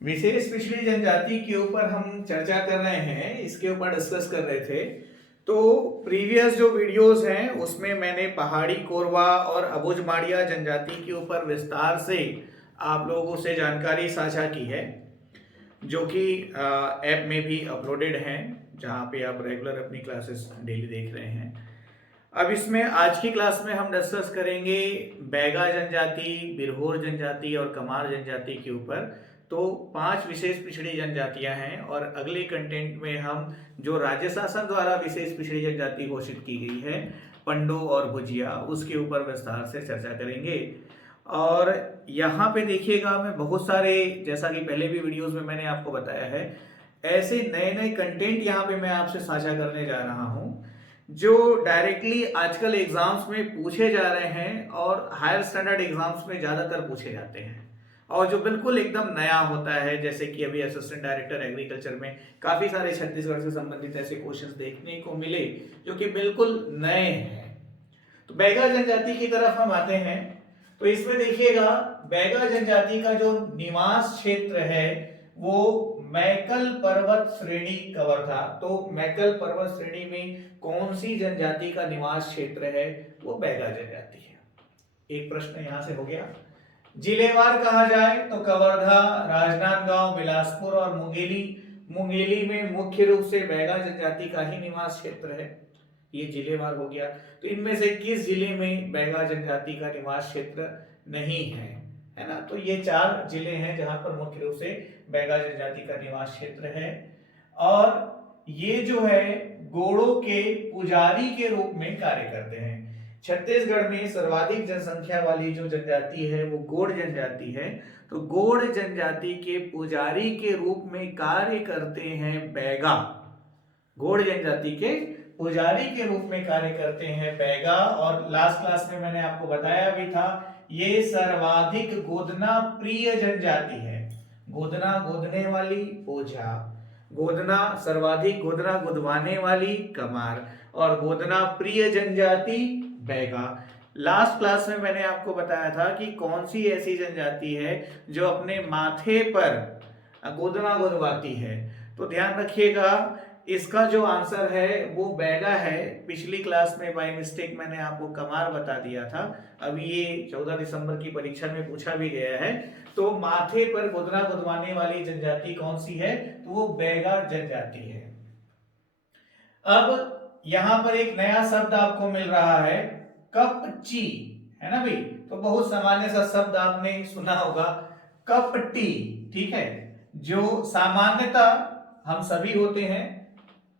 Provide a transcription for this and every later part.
विशेष पिछड़ी जनजाति के ऊपर हम चर्चा कर रहे हैं, इसके ऊपर डिस्कस कर रहे थे। तो प्रीवियस जो वीडियोस हैं उसमें मैंने पहाड़ी कोरवा और अबुझमाड़िया जनजाति के ऊपर विस्तार से आप लोगों से जानकारी साझा की है, जो कि ऐप में भी अपलोडेड हैं, जहां पे आप रेगुलर अपनी क्लासेस डेली देख रहे हैं। अब इसमें आज की क्लास में हम डिस्कस करेंगे बैगा जनजाति, बिरहोर जनजाति और कमार जनजाति के ऊपर। तो 5 विशेष पिछड़ी जनजातियां हैं और अगले कंटेंट में हम जो राज्य शासन द्वारा विशेष पिछड़ी जनजाति घोषित की गई है, पंडो और भुजिया, उसके ऊपर विस्तार से चर्चा करेंगे। और यहाँ पे देखिएगा, मैं बहुत सारे, जैसा कि पहले भी वीडियोस में मैंने आपको बताया है, ऐसे नए नए कंटेंट यहाँ पे मैं आपसे साझा करने जा रहा हूँ जो डायरेक्टली आजकल एग्जाम्स में पूछे जा रहे हैं और हायर स्टैंडर्ड एग्जाम्स में ज़्यादातर पूछे जाते हैं, और जो बिल्कुल एकदम नया होता है। जैसे कि अभी असिस्टेंट डायरेक्टर एग्रीकल्चर में काफ़ी सारे छत्तीसगढ़ से संबंधित ऐसे क्वेश्चंस देखने को मिले जो कि बिल्कुल नए हैं। तो बैगा जनजाति की तरफ हम आते हैं। तो इसमें देखिएगा, बैगा जनजाति का जो निवास क्षेत्र है वो मैकल पर्वत श्रेणी कवर था। तो मैकल पर्वत श्रेणी में कौन सी जनजाति का निवास क्षेत्र है? वो बैगा जनजाति है। एक प्रश्न यहां से हो गया। जिलेवार कहा जाए तो कवर्धा, राजनांदगांव, बिलासपुर और मुंगेली। मुंगेली में मुख्य रूप से बैगा जनजाति का ही निवास क्षेत्र है। ये जिलेवार हो गया। तो इनमें से किस जिले में बैगा जनजाति का निवास क्षेत्र नहीं है ना? तो ये 4 जिले हैं जहां पर मुख्य रूप से बैगा जनजाति का निवास क्षेत्र है। और ये जो है गोड़ों के पुजारी के रूप में कार्य करते हैं। छत्तीसगढ़ में सर्वाधिक जनसंख्या वाली जो जनजाति है वो गोड़ जनजाति है। तो गोड़ जनजाति के पुजारी के रूप में कार्य करते हैं बैगा। गोड़ जनजाति के पुजारी के रूप में कार्य करते हैं बैगा। और लास्ट क्लास में मैंने आपको बताया भी था, ये सर्वाधिक गोदना प्रिय जनजाति है। गोदना गोदने वाली ओझा, गोदना सर्वाधिक गोदना गुदवाने वाली कमार, और गोदना प्रिय जनजाति बैगा। लास्ट क्लास में मैंने आपको बताया था कि कौन सी ऐसी जनजाति है जो अपने माथे पर गोदना गुदवाती है। तो ध्यान रखिएगा, इसका जो आंसर है वो बैगा है। पिछली क्लास में बाय मिस्टेक मैंने आपको कमार बता दिया था। अब ये 14 दिसंबर की परीक्षा में पूछा भी गया है। तो माथे पर गोदना गुदवाने वाली जनजाति कौन सी है? तो वो बैगा जनजाति है। अब यहां पर एक नया शब्द आपको मिल रहा है, कपची, है ना भाई? तो बहुत सामान्य सा शब्द आपने सुना होगा, कपटी। ठीक है, जो सामान्यतः हम सभी होते हैं,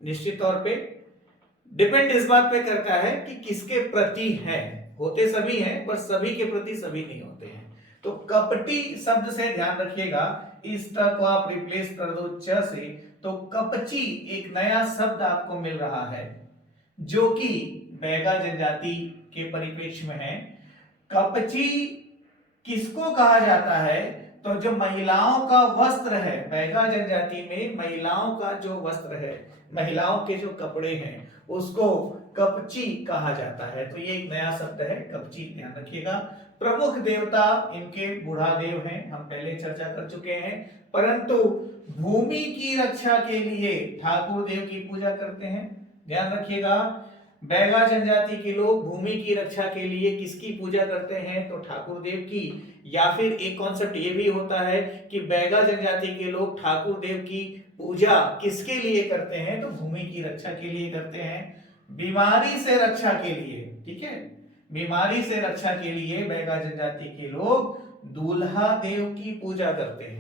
निश्चित तौर पे डिपेंड इस बात पे करता है कि किसके प्रति है। होते सभी हैं पर सभी के प्रति सभी नहीं होते हैं। तो कपटी शब्द से ध्यान रखिएगा, इस तक को आप रिप्लेस कर दो च से, तो कपची एक नया शब्द आपको मिल रहा है जो कि बैगा जनजाति के परिप्रेक्ष्य में है। कपची किसको कहा जाता है? तो जो महिलाओं का वस्त्र है, बैगा जनजाति में महिलाओं का जो वस्त्र है, महिलाओं के जो कपड़े हैं, उसको कपची कहा जाता है। तो ये एक नया शब्द है, कपची, ध्यान रखिएगा। प्रमुख देवता इनके बुढ़ादेव हैं, हम पहले चर्चा कर चुके हैं। परंतु भूमि की रक्षा के लिए ठाकुर देव की पूजा करते हैं। ध्यान रखिएगा, बैगा जनजाति के लोग भूमि की रक्षा के लिए किसकी पूजा करते हैं? तो ठाकुर देव की। या फिर एक कॉन्सेप्ट ये भी होता है कि बैगा जनजाति के लोग ठाकुर देव की पूजा किसके लिए करते हैं? तो भूमि की रक्षा के लिए करते हैं, बीमारी से रक्षा के लिए। ठीक है, बीमारी से रक्षा के लिए बैगा जनजाति के लोग दूल्हा देव की पूजा करते हैं।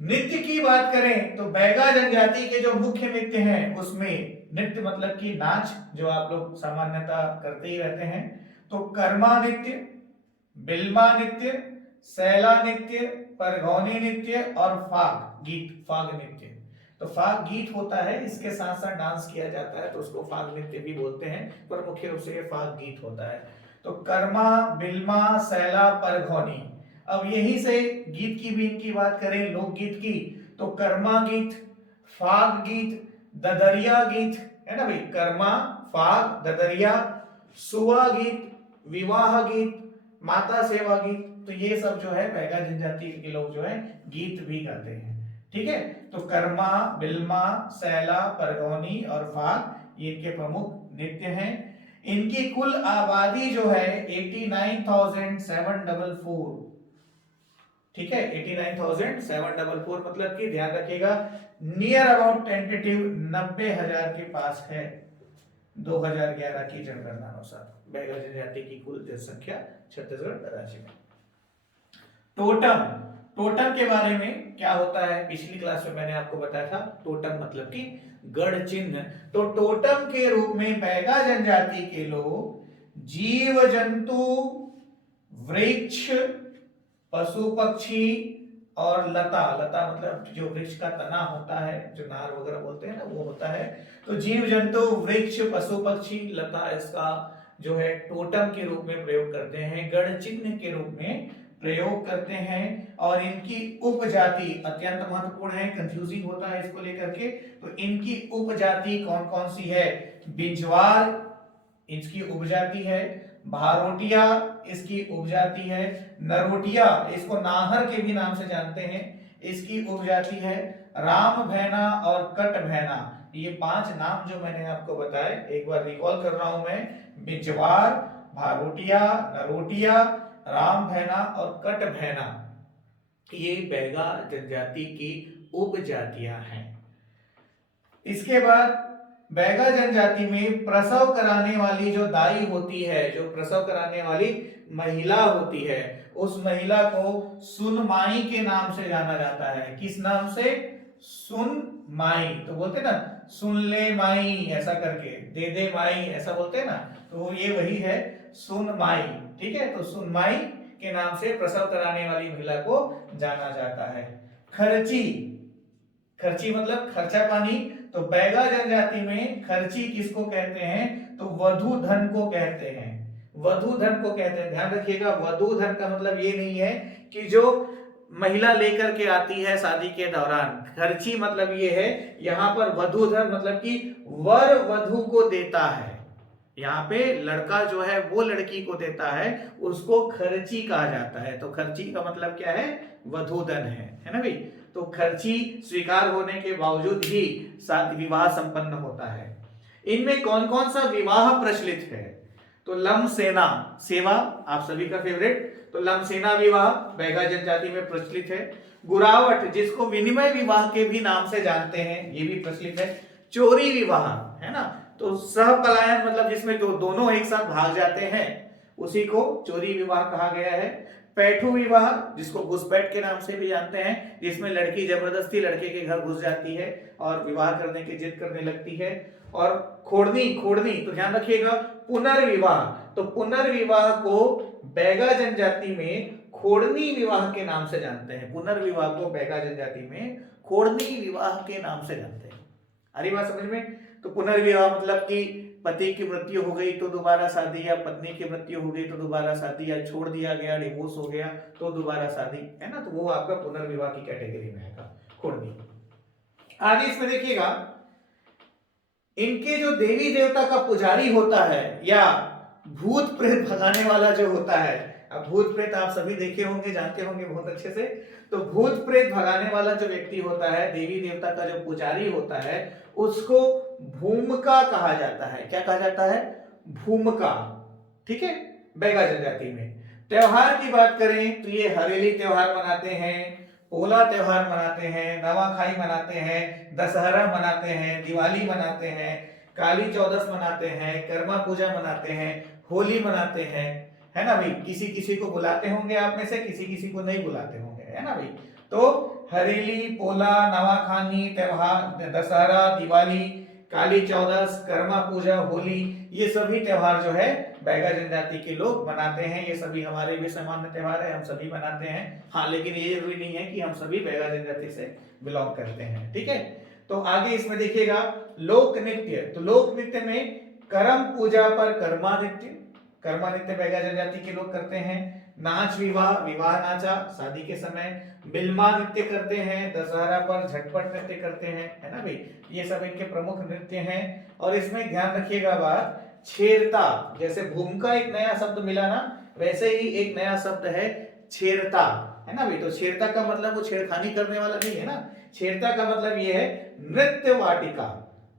नृत्य की बात करें तो बैगा जनजाति के जो मुख्य नृत्य हैं उसमें, नृत्य मतलब कि नाच, जो आप लोग सामान्यतः करते ही रहते हैं, तो कर्मा नृत्य, बिल्मा नृत्य, सैला नृत्य, परगौनी नृत्य और फाग गीत, फाग नृत्य। तो फाग गीत होता है, इसके साथ साथ डांस किया जाता है, तो उसको फाग नृत्य भी बोलते हैं, पर मुख्य रूप से ये फाग गीत होता है। तो कर्मा, बिल्मा, सैला, परगौनी। अब यहीं से गीत की भी इनकी बात करें, लोकगीत की, तो कर्मा गीत, फाग गीत, ददरिया गीत, है ना भाई? कर्मा, फाग, ददरिया, सुआ गीत, विवाह गीत, माता सेवा गीत, तो ये सब जो है बैगा जनजाति के लोग जो है गीत भी गाते हैं। ठीक है, तो कर्मा, बिल्मा, सैला, परगौनी और फाग ये इनके प्रमुख नृत्य हैं। इनकी कुल आबादी जो है 89,744। ठीक है, 89,744 मतलब कि ध्यान रखिएगा नियर अबाउट टेंटेटिव 90,000 के पास है 2011 की जनगणना अनुसार बैगा जनजाति की कुल जनसंख्या छत्तीसगढ़ राज्य में। टोटम, टोटम के बारे में क्या होता है पिछली क्लास में मैंने आपको बताया था। टोटम मतलब कि गढ़ चिन्ह। तो टोटम के रूप में बैगा जनजाति के लोग जीव जंतु, वृक्ष, पशु पक्षी और लता, लता मतलब जो वृक्ष का तना होता है, जो नार वगैरह बोलते हैं ना, वो होता है। तो जीव जंतु, वृक्ष, पशु पक्षी, लता इसका जो है टोटम के रूप में प्रयोग करते हैं, गढ़ चिन्ह के रूप में प्रयोग करते हैं। और इनकी उपजाति अत्यंत महत्वपूर्ण है, कंफ्यूजिंग होता है इसको लेकर के। तो इनकी उपजाति कौन कौन सी है? बिजवार इसकी उपजाति है, भारोटिया इसकी उपजाति है, नरोटिया इसको नाहर के भी नाम से जानते हैं, इसकी उपजाति है, राम भैना और कट भैना। ये 5 नाम जो मैंने आपको बताए एक बार रिकॉल कर रहा हूं मैं। बिजवार, भारोटिया, नरोटिया, राम भैना और कट भैना ये बैगा जनजाति की उपजातियां हैं। इसके बाद बैगा जनजाति में प्रसव कराने वाली जो दाई होती है, जो प्रसव कराने वाली महिला होती है, उस महिला को सुनमाई के नाम से जाना जाता है। किस नाम से? सुनमाई। तो बोलते ना सुन ले माई ऐसा करके, दे दे माई ऐसा बोलते हैं ना, तो ये वही है सुनमाई। ठीक है, तो सुनमाई के नाम से प्रसव कराने वाली महिला को जाना जाता है। खर्ची, खर्ची मतलब खर्चा पानी। तो बैगा जनजाति में खर्ची किसको कहते हैं? तो वधू धन को कहते हैं, वधू धन को कहते हैं। ध्यान रखिएगा, वधू धन का मतलब ये नहीं है कि जो महिला लेकर के आती है शादी के दौरान। खर्ची मतलब ये है, यहाँ पर वधू धन मतलब कि वर वधू को देता है। यहाँ पे लड़का जो है वो लड़की को देता है, उसको खर्ची कहा जाता है। तो खर्ची का मतलब क्या है? वधूधन है ना भाई। तो खर्ची स्वीकार होने के बावजूद ही शादी विवाह संपन्न होता है। इनमें कौन कौन सा विवाह प्रचलित है? तो लमसेना सेवा आप सभी का फेवरेट, तो लमसेना विवाह बैगा जनजाति में प्रचलित है। गुरावट जिसको विनिमय विवाह के भी नाम से जानते हैं, ये भी प्रचलित है। चोरी विवाह है ना, तो सहपलायन मतलब जिसमें दोनों एक साथ भाग जाते हैं उसी को चोरी विवाह कहा गया है। पैठू विवाह जिसको घुसपैठ के नाम से भी जानते हैं, जिसमें लड़की जबरदस्ती लड़के के घर घुस जाती है और विवाह करने की जिद करने लगती है। और खोड़नी, खोड़नी तो ध्यान रखिएगा पुनर्विवाह, तो पुनर्विवाह को बैगा जनजाति में खोड़नी विवाह के नाम से जानते हैं। पुनर्विवाह को बैगा जनजाति में खोड़नी विवाह के नाम से जानते हैं। आ रही बात समझ में? तो पुनर्विवाह मतलब कि पति की मृत्यु हो गई तो दोबारा शादी, या पत्नी की मृत्यु हो गई तो दोबारा शादी, या छोड़ दिया गया, डिवोर्स हो गया तो दोबारा शादी, है ना, तो वो आपका पुनर्विवाह की कैटेगरी में आएगा खोड़नी। आगे इसमें देखिएगा, इनके जो देवी देवता का पुजारी होता है या भूत प्रेत भगाने वाला जो होता है, अब भूत प्रेत आप सभी देखे होंगे, जानते होंगे बहुत अच्छे से। तो भूत प्रेत भगाने वाला जो व्यक्ति होता है, देवी देवता का जो पुजारी होता है, उसको भूमिका कहा जाता है। क्या कहा जाता है? भूमिका। ठीक है, बैगा जनजाति में। त्योहार की बात करें तो ये हरेली त्योहार मनाते हैं, पोला त्योहार मनाते हैं, नवाखाई मनाते हैं, दशहरा मनाते हैं, दिवाली मनाते हैं, काली चौदस मनाते हैं, कर्मा पूजा मनाते हैं, होली मनाते हैं, है ना भाई। किसी किसी को बुलाते होंगे आप में से, किसी किसी को नहीं बुलाते होंगे, है ना भाई। तो हरेली, पोला, नवाखानी त्योहार, दशहरा, दिवाली, काली चौदस, कर्मा पूजा, होली, ये सभी त्योहार जो है बैगा जनजाति के लोग मनाते हैं। ये सभी हमारे भी सामान्य त्योहार है, हम सभी मनाते हैं। हाँ, लेकिन ये जरूरी नहीं है कि हम सभी बैगा जनजाति से बिलोंग करते हैं। ठीक है, तो आगे इसमें देखिएगा लोक नृत्य। तो लोक नृत्य में करम पूजा पर कर्मा नृत्य, कर्मा नृत्य बैगा जनजाति के लोग करते हैं। नाच विवाह, विवाह नाचा शादी के समय। बिल्मा नृत्य करते हैं, दशहरा पर झटपट नृत्य करते हैं, है ना भाई। ये सब इनके प्रमुख नृत्य हैं। और इसमें ध्यान रखिएगा बात, छेरता, जैसे भूमिका एक नया शब्द मिला ना, वैसे ही एक नया शब्द है छेरता, है ना भाई। तो छेरता का मतलब वो छेड़खानी करने वाला नहीं है ना, छेरता का मतलब ये है नृत्य वाटिका,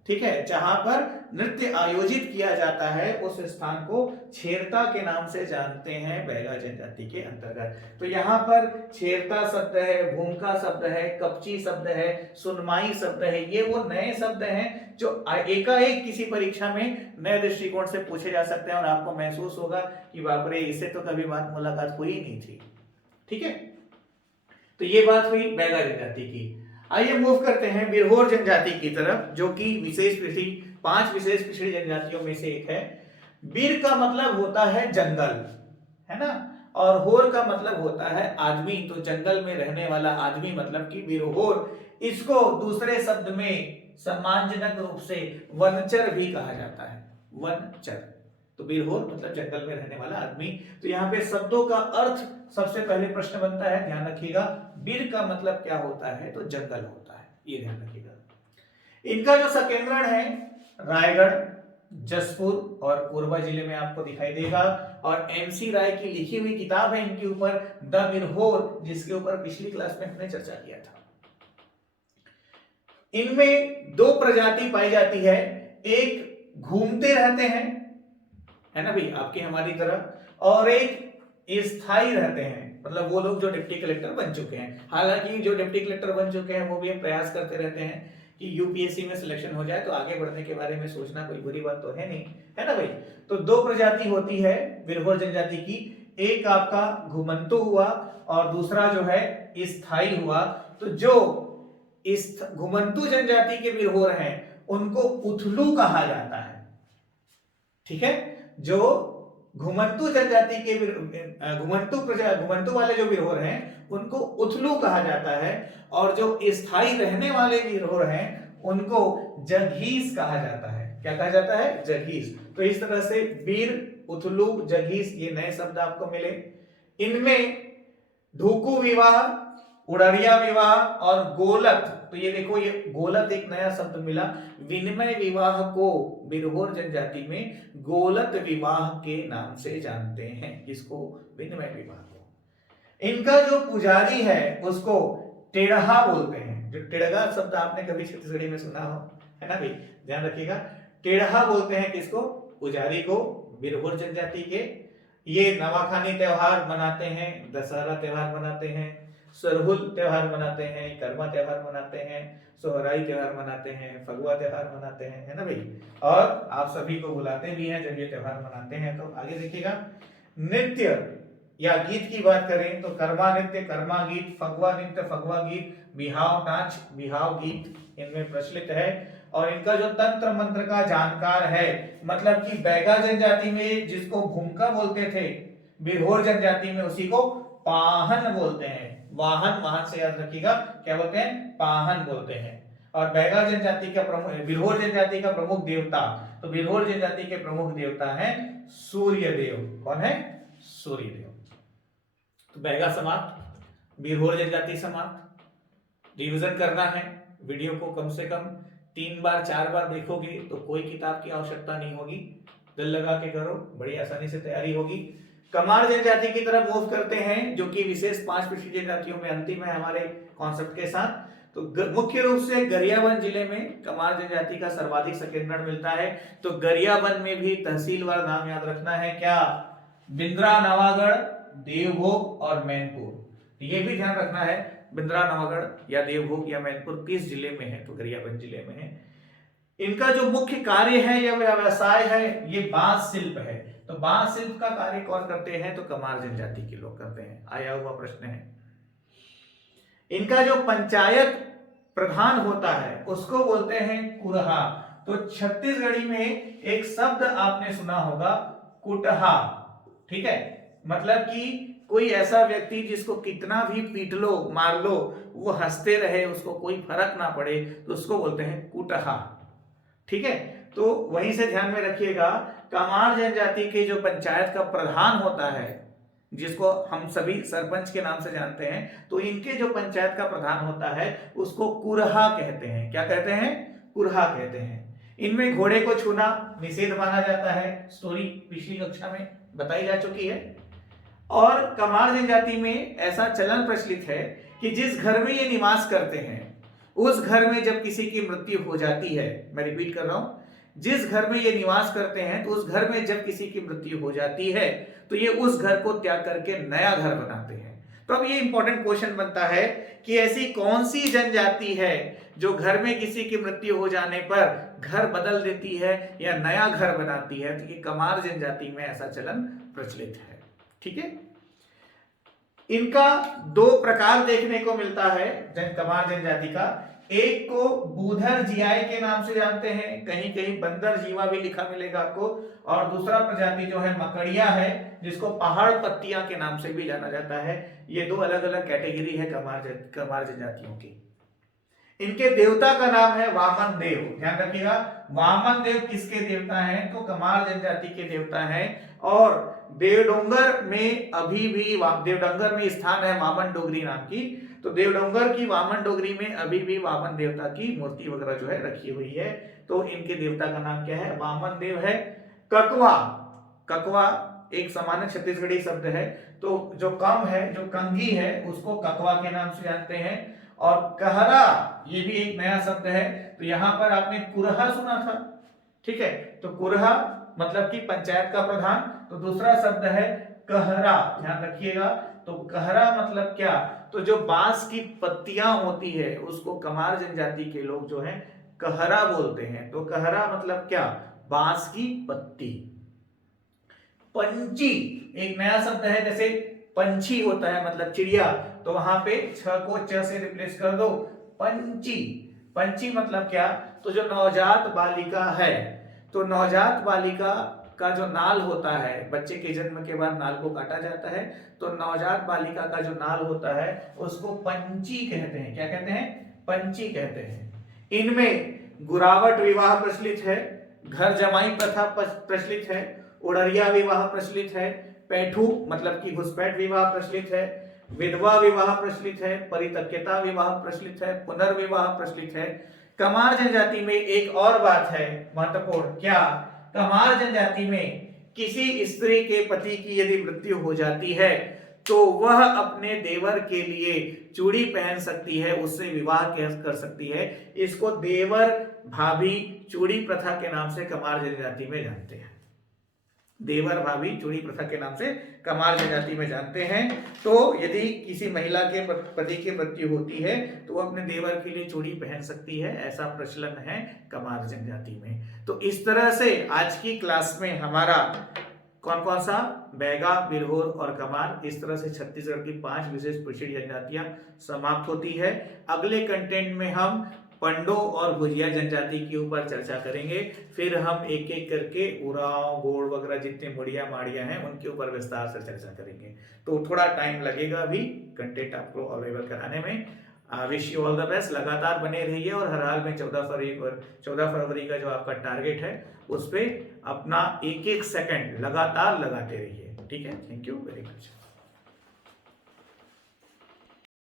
ठीक है, जहां पर नृत्य आयोजित किया जाता है उस स्थान को छेरता के नाम से जानते हैं बैगा जनजाति के अंतर्गत। तो यहाँ पर छेरता शब्द है, भूमिका शब्द है, कपची शब्द है, सुनमाई शब्द है, ये वो नए शब्द हैं जो एकाएक किसी परीक्षा में नए दृष्टिकोण से पूछे जा सकते हैं और आपको महसूस होगा कि बाप रे, इससे तो कभी बात मुलाकात हुई ही नहीं थी, ठीक है। तो ये बात हुई बैगा जनजाति की। आइए मूव करते हैं बिरहोर जनजाति की तरफ, जो कि विशेष पिछड़ी 5 विशेष पिछड़ी जनजातियों में से एक है। बीर का मतलब होता है जंगल, है ना, और होर का मतलब होता है आदमी, तो जंगल में रहने वाला आदमी मतलब कि बिरहोर। इसको दूसरे शब्द में सम्मानजनक रूप से वनचर भी कहा जाता है, वनचर। तो बिरहोर मतलब जंगल में रहने वाला आदमी। तो यहाँ पे शब्दों का अर्थ सबसे पहले प्रश्न बनता है, ध्यान रखिएगा। बीर का मतलब क्या होता है, तो जंगल होता है, ये ध्यान रखिएगा। इनका जो सकेंद्रण है रायगढ़, जसपुर और कोरबा जिले में आपको दिखाई देगा। और एमसी राय की लिखी हुई किताब है इनके ऊपर, द बिरहोर, जिसके ऊपर पिछली क्लास में हमने चर्चा किया था। इनमें 2 प्रजाति पाई जाती है, एक घूमते रहते हैं, है ना भाई, आपकी हमारी तरह, और एक स्थायी रहते हैं, मतलब वो लोग जो डिप्टी कलेक्टर बन चुके हैं। हालांकि जो डिप्टी कलेक्टर बन चुके हैं वो भी प्रयास करते रहते हैं कि यूपीएससी में सिलेक्शन हो जाए, तो आगे बढ़ने के बारे में सोचना कोई बुरी बात तो है नहीं, है ना भाई। तो 2 प्रजाति होती है बिरहोर जनजाति की, एक आपका घुमंतु हुआ और दूसरा जो है स्थायी हुआ। तो जो इस घुमंतु जनजाति के बिरहोर हैं उनको उथलू कहा जाता है, ठीक है। जो घुमंतु जनजाति के घुमंतु वाले जो बिरहोर हैं उनको उथलू कहा जाता है, और जो स्थायी रहने वाले बिरहोर हैं उनको जघीस कहा जाता है। क्या कहा जाता है, जघीस। तो इस तरह से बीर, उथलू, जघीस, ये नए शब्द आपको मिले। इनमें ढूकू विवाह, उड़रिया विवाह और गोलत, तो ये देखो, ये गोलत एक नया शब्द मिला। विनिमय विवाह को बिरहोर जनजाति में गोलत विवाह के नाम से जानते हैं, इसको विनिमय विवाह को। इनका जो पुजारी है उसको टेढ़ा बोलते हैं। जो टेढ़ा शब्द आपने कभी छत्तीसगढ़ी में सुना हो, है ना भाई, ध्यान रखिएगा। टेढ़ा बोलते हैं किसको, पुजारी को, बिरहोर जनजाति के। ये नवाखानी त्योहार मनाते हैं, दशहरा त्योहार मनाते हैं, सरहुल त्योहार मनाते हैं, कर्मा त्योहार मनाते हैं, सोहराई त्योहार मनाते हैं, फगुआ त्योहार मनाते हैं, है ना भाई। और आप सभी को बुलाते भी हैं जब ये त्योहार मनाते हैं। तो आगे देखिएगा, नृत्य या गीत की बात करें तो कर्मा नृत्य, कर्मा गीत, फगुआ नृत्य, फगुआ गीत, बिहाव नाच, बिहाव गीत इनमें प्रचलित है। और इनका जो तंत्र मंत्र का जानकार है, मतलब कि बैगा जनजाति में जिसको भूमिका बोलते थे, बिरहोर जनजाति में उसी को पाहन बोलते हैं। वाहन, वाहन से याद रखिएगा, क्या बोलते हैं, पाहन बोलते हैं। और बैगा जनजाति का प्रमुख, बिरहोर जनजाति का प्रमुख देवता, तो बिरहोर जनजाति के प्रमुख देवता है सूर्य देव। कौन है, सूर्य देव। तो बैगा समाप्त, बिरहोर जनजाति समाप्त। रिवीजन करना है, वीडियो को कम से कम 3 बार 4 बार देखोगे तो कोई किताब की आवश्यकता नहीं होगी, दिल लगा के करो, बड़ी आसानी से तैयारी होगी। कमार जनजाति की तरफ मूव करते हैं, जो कि विशेष 5 पिछड़ी जनजातियों में अंतिम है हमारे कॉन्सेप्ट के साथ। तो मुख्य रूप से गरियाबंद जिले में कमार जनजाति का सर्वाधिक सकेंद्रण मिलता है। तो गरियाबंद में भी तहसीलवार नाम याद रखना है, क्या, बिंद्रा, नवागढ़, देवभोग और मैनपुर। ये भी ध्यान रखना है, बिंद्रा, नवागढ़ या देवभोग या मैनपुर किस जिले में है, तो गरियाबंद जिले में है। इनका जो मुख्य कार्य है या व्यवसाय है, ये बांस शिल्प है। तो बांस शिल्प का कार्य कौन करते हैं, तो कमार जनजाति के लोग करते हैं, आया हुआ प्रश्न है। इनका जो पंचायत प्रधान होता है उसको बोलते हैं कुरहा। तो छत्तीसगढ़ी में एक शब्द आपने सुना होगा, कुटहा, ठीक है, मतलब कि कोई ऐसा व्यक्ति जिसको कितना भी पीट लो, मार लो, वो हंसते रहे, उसको कोई फर्क ना पड़े, तो उसको बोलते हैं कुटहा, ठीक है। तो वहीं से ध्यान में रखिएगा, कमार जनजाति के जो पंचायत का प्रधान होता है, जिसको हम सभी सरपंच के नाम से जानते हैं, तो इनके जो पंचायत का प्रधान होता है उसको कुरहा कहते हैं। क्या कहते हैं, कुरहा कहते हैं। इनमें घोड़े को छूना निषेध माना जाता है, स्टोरी पिछली कक्षा में बताई जा चुकी है। और कमार जनजाति में ऐसा चलन प्रचलित है कि जिस घर में ये निवास करते हैं उस घर में जब किसी की मृत्यु हो जाती है, मैं रिपीट कर रहा हूं, जिस घर में ये निवास करते हैं तो उस घर में जब किसी की मृत्यु हो जाती है तो ये उस घर को त्याग करके नया घर बनाते हैं। तो अब ये इंपॉर्टेंट क्वेश्चन बनता है कि ऐसी कौन सी जनजाति है जो घर में किसी की मृत्यु हो जाने पर घर बदल देती है या नया घर बनाती है। तो ये कमार जनजाति में ऐसा चलन प्रचलित है। ठीक है, इनका दो प्रकार देखने को मिलता है कमार जनजाति का। एक को बूधर जियाय के नाम से जानते हैं, कहीं कहीं बंदर जीवा भी लिखा मिलेगा आपको, और दूसरा प्रजाति जो है मकड़िया है, जिसको पहाड़ पत्तियां के नाम से भी जाना जाता है। ये दो अलग अलग कैटेगरी है कमार जनजातियों की। इनके देवता का नाम है वामन देव। ध्यान रखिएगा, वामन देव किसके देवता हैं? तो कमार जनजाति के देवता हैं। और देवडोंगर में अभी भी देवडोंगर में स्थान है वामन डोगरी नाम की, तो देवडोंगर की वामन डोगरी में अभी भी वामन देवता की मूर्ति वगैरह जो है रखी हुई है। तो इनके देवता का नाम क्या है? वामन देव है। ककवा, ककवा एक सामान्य छत्तीसगढ़ी शब्द है, तो जो कम है, जो कंघी है, उसको ककवा के नाम से जानते हैं। और कहरा, ये भी एक नया शब्द है। तो यहां पर आपने कुरहा सुना था, ठीक है, तो कुरहा मतलब कि पंचायत का प्रधान। तो दूसरा शब्द है कहरा, ध्यान रखिएगा। तो कहरा मतलब क्या? तो जो बांस की पत्तियां होती है उसको कमार जनजाति के लोग जो है कहरा बोलते हैं। तो कहरा मतलब क्या? बांस की पत्ती। पंची एक नया शब्द है, जैसे पंछी होता है मतलब चिड़िया, तो वहां पे छ को च से रिप्लेस कर दो, पंची। पंची मतलब क्या? तो जो नवजात बालिका है, तो नवजात बालिका का जो नाल होता है, बच्चे के जन्म के बाद नाल को काटा जाता है, तो नवजात बालिका का जो नाल होता है उसको पंची कहते हैं। क्या कहते हैं? पंची कहते हैं। इनमें गुरावट विवाह प्रचलित है, घर जमाई प्रथा प्रचलित है, उड़रिया विवाह प्रचलित है, पैठू मतलब कि घुसपैठ विवाह प्रचलित है, विधवा विवाह प्रचलित है, परित्यक्ता विवाह प्रचलित है, पुनर्विवाह प्रचलित है। कमार जनजाति में एक और बात है महत्वपूर्ण, क्या? कमार जनजाति में किसी स्त्री के पति की यदि मृत्यु हो जाती है तो वह अपने देवर के लिए चूड़ी पहन सकती है, उससे विवाह कर सकती है। इसको देवर भाभी चूड़ी प्रथा के नाम से कमार जनजाति में जानते हैं। देवर भाभी चूड़ी प्रथा के नाम से कमार जनजाति में जानते हैं। तो यदि किसी महिला के पति की मृत्यु होती है तो वो अपने देवर के लिए चूड़ी पहन सकती है, ऐसा प्रचलन है कमार जनजाति में। तो इस तरह से आज की क्लास में हमारा कौन कौन सा? बैगा, बिरहोर और कमार, इस तरह से छत्तीसगढ़ की 5 विशेष पिछड़ी जनजातियां समाप्त होती है। अगले कंटेंट में हम पंडो और भुजिया जनजाति के ऊपर चर्चा करेंगे। फिर हम एक एक करके उरांव, गोड़ वगैरह जितने मुड़िया माड़िया हैं उनके ऊपर विस्तार से चर्चा करेंगे। तो थोड़ा टाइम लगेगा अभी कंटेंट आपको अवेलेबल कराने में। Wish you all the best, लगातार बने रहिए और हर हाल में 14 फरवरी का जो आपका टारगेट है उस पर अपना एक एक सेकंड लगातार लगाते रहिए। ठीक है, थैंक यू वेरी मच।